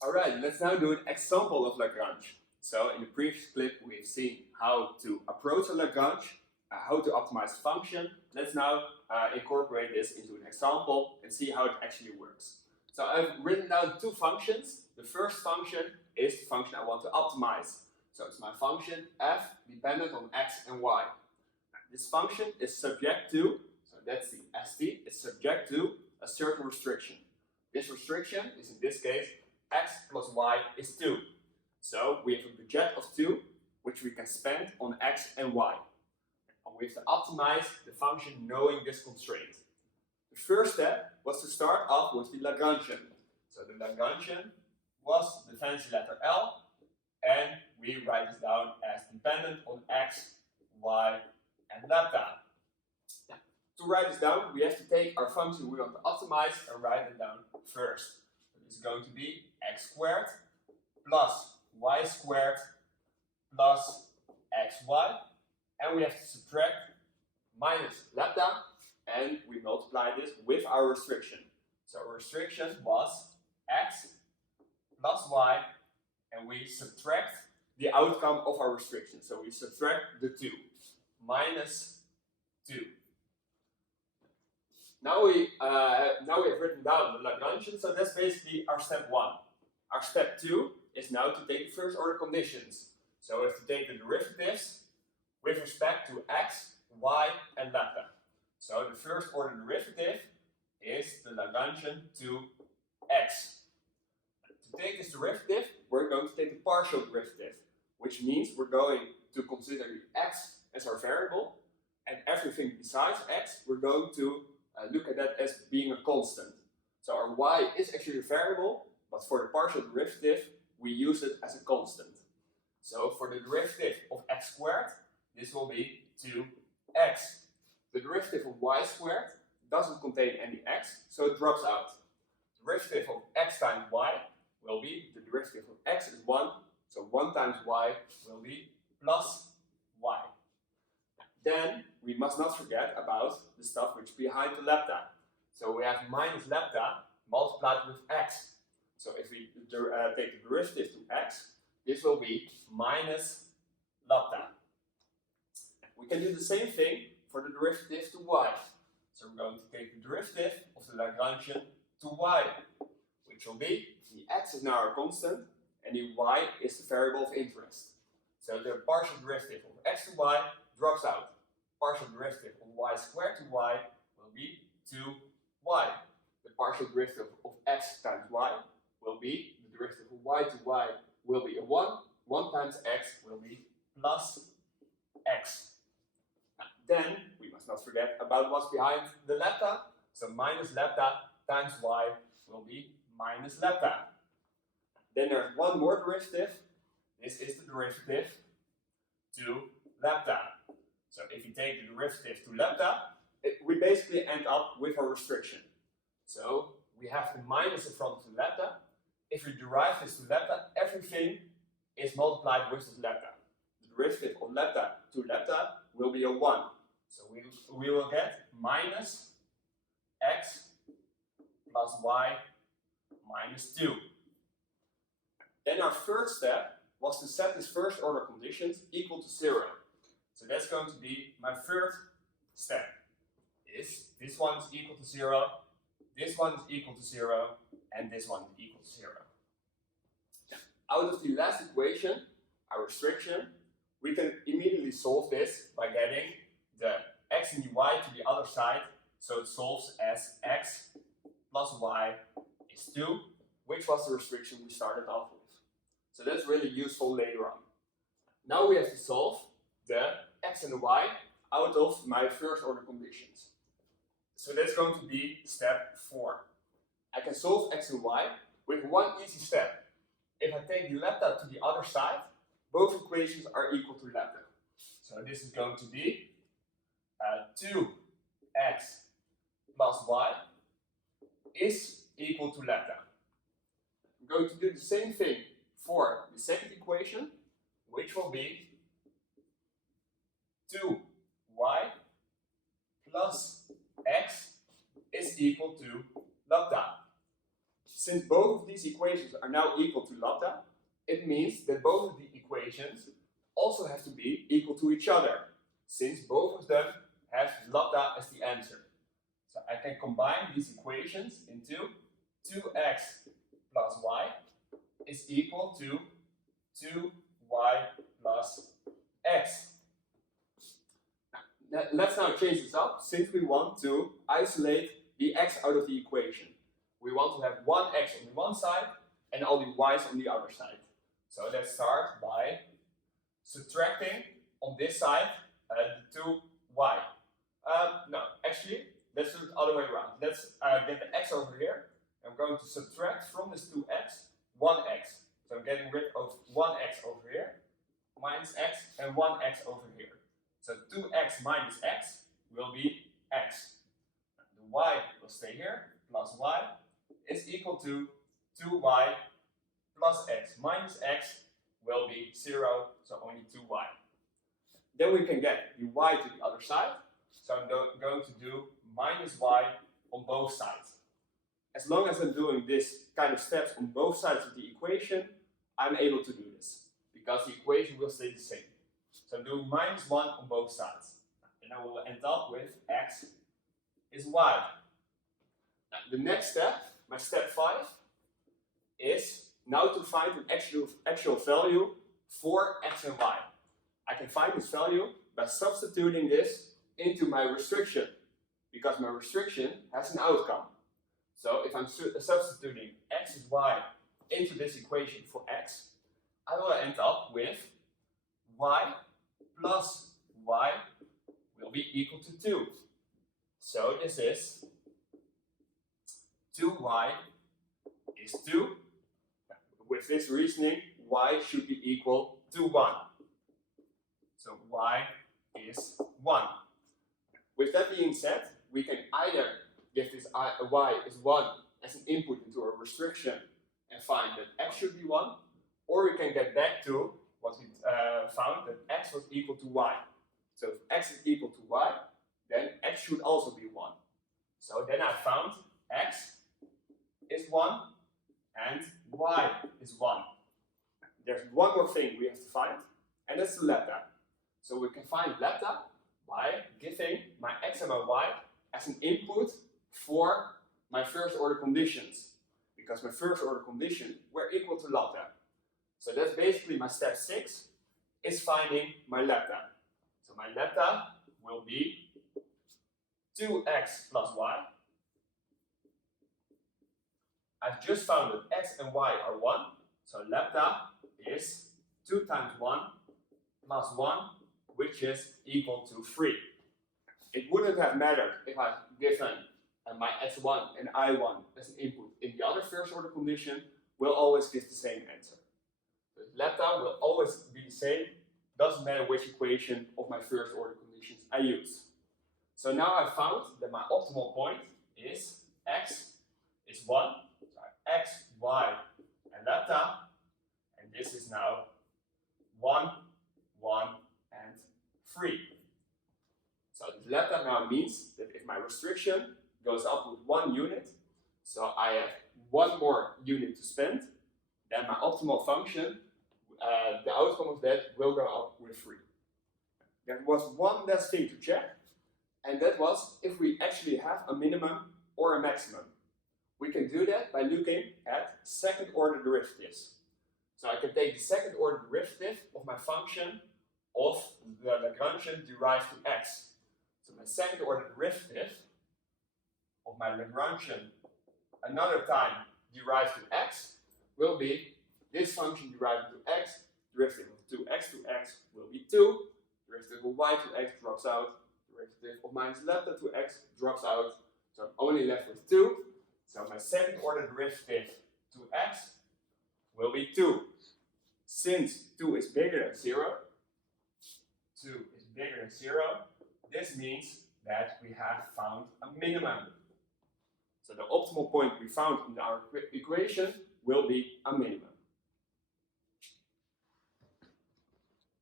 Alright, let's now do an example of Lagrange. So in the previous clip we've seen how to approach a Lagrange, how to optimize the function. Let's now incorporate this into an example and see how it actually works. So I've written down two functions. The first function is the function I want to optimize. So it's my function f dependent on x and y. This function is subject to, so that's the st, it's subject to a certain restriction. This restriction is in this case x plus y is 2. So we have a budget of 2, which we can spend on x and y. And we have to optimize the function knowing this constraint. The first step was to start off with the Lagrangian. So the Lagrangian was the fancy letter L, and we write this down as dependent on x, y, and lambda. To write this down, we have to take our function we want to optimize and write it down first. So this is going to be x squared plus y squared plus xy, and we have to subtract minus lambda, and we multiply this with our restriction. So our restriction was x plus y, and we subtract the outcome of our restriction. So we subtract the 2, minus 2. Now we have written down the Lagrangian, so that's basically our step 1. Our step 2 is now to take the first order conditions. So we have to take the derivatives with respect to x, y, and lambda. So the first order derivative is the Lagrangian to x. To take this derivative, we're going to take the partial derivative, which means we're going to consider the x as our variable, and everything besides x, we're going to look at that as being a constant. So our y is actually a variable, but for the partial derivative, we use it as a constant. So for the derivative of x squared, this will be 2x. The derivative of y squared doesn't contain any x, so it drops out. The derivative of x times y will be, the derivative of x is 1, so 1 times y will be plus y. Then we must not forget about the stuff which is behind the lambda. So we have minus lambda multiplied with x. So if we take the derivative to x, this will be minus lambda. We can do the same thing for the derivative to y. So we're going to take the derivative of the Lagrangian to y, which will be the x is now our constant and the y is the variable of interest. So the partial derivative of x to y drops out. Partial derivative of y squared to y will be 2y. The partial derivative of x times y will be, the derivative of y to y will be a 1. 1 times x will be plus x. Then we must not forget about what's behind the lambda. So minus lambda times y will be minus lambda. Then there's one more derivative. This is the derivative to lambda. So if you take the derivative to lambda, we basically end up with our restriction. So we have the minus in front of the lambda. If we derive this to lambda, everything is multiplied with this lambda. The derivative of lambda to lambda will be a 1. So we will get minus x plus y minus 2. Then our third step was to set these first order conditions equal to 0. So that's going to be my third step. This one is equal to 0, this one is equal to 0, and this one is equal to 0. Out of the last equation, our restriction, we can immediately solve this by getting the x and the y to the other side. So it solves as x plus y is 2, which was the restriction we started off with. So that's really useful later on. Now we have to solve the x and the y out of my first order conditions. So that's going to be step 4. I can solve x and y with one easy step. If I take the lambda to the other side, both equations are equal to lambda. So this is going to be 2x plus y is equal to lambda. I'm going to do the same thing for the second equation, which will be 2y plus x is equal to lambda. Since both of these equations are now equal to lambda, it means that both of the equations also have to be equal to each other, since both of them have lambda as the answer. So I can combine these equations into 2x plus y is equal to 2y plus x. Let's now change this up, since we want to isolate the x out of the equation. We want to have one x on the one side and all the y's on the other side. So let's start by subtracting on this side the 2y. No, actually, let's do it the other way around. Let's get the x over here. I'm going to subtract from this 2x 1x. So I'm getting rid of 1x over here, minus x, and 1x over here. So 2x minus x will be x. The y will stay here, plus y is equal to 2y plus x minus x will be 0, so only 2y. Then we can get the y to the other side. So I'm going to do minus y on both sides. As long as I'm doing this kind of steps on both sides of the equation, I'm able to do this, because the equation will stay the same. So I'm doing minus 1 on both sides. And I will end up with x is y. Now, the next step, my step 5, is now to find an actual value for x and y. I can find this value by substituting this into my restriction, because my restriction has an outcome. So if I'm substituting x is y into this equation for x, I will end up with y plus y will be equal to 2. So this is 2y is 2. With this reasoning, y should be equal to 1. So y is 1. With that being said, we can either give this y is 1 as an input into a restriction and find that x should be 1, or we can get back to what we found, that x was equal to y. So if x is equal to y, then x should also be 1. So then I found x is 1 and y is 1. There's one more thing we have to find, and that's the lambda. So we can find lambda by giving my x and my y as an input for my first order conditions, because my first order condition were equal to lambda. So that's basically my step 6, is finding my lambda. So my lambda will be 2x plus y. I've just found that x and y are 1, so lambda is 2 times 1 plus 1, which is equal to 3. It wouldn't have mattered if I'd given my x1 and I1 as an input in the other first order condition, will always give the same answer. The lambda will always be the same, doesn't matter which equation of my first order conditions I use. So now I've found that my optimal point is x is 1, so x, y, and lambda, and this is now 1, 1, and 3. So this lambda now means that if my restriction goes up with 1 unit, so I have 1 more unit to spend, then my optimal function, the outcome of that will go up with 3. There was one last thing to check, and that was if we actually have a minimum or a maximum. We can do that by looking at second order derivatives. So I can take the second order derivative of my function of the Lagrangian derived to x. So my second order derivative of my Lagrangian another time derived to x will be this function derived to x, derivative of 2x to x will be 2, derivative of y to x drops out, derivative of minus lambda to x drops out, so I'm only left with 2. So my second order derivative to x will be 2. Since 2 is bigger than 0, 2 is bigger than 0, this means that we have found a minimum. So the optimal point we found in our equation will be a minimum.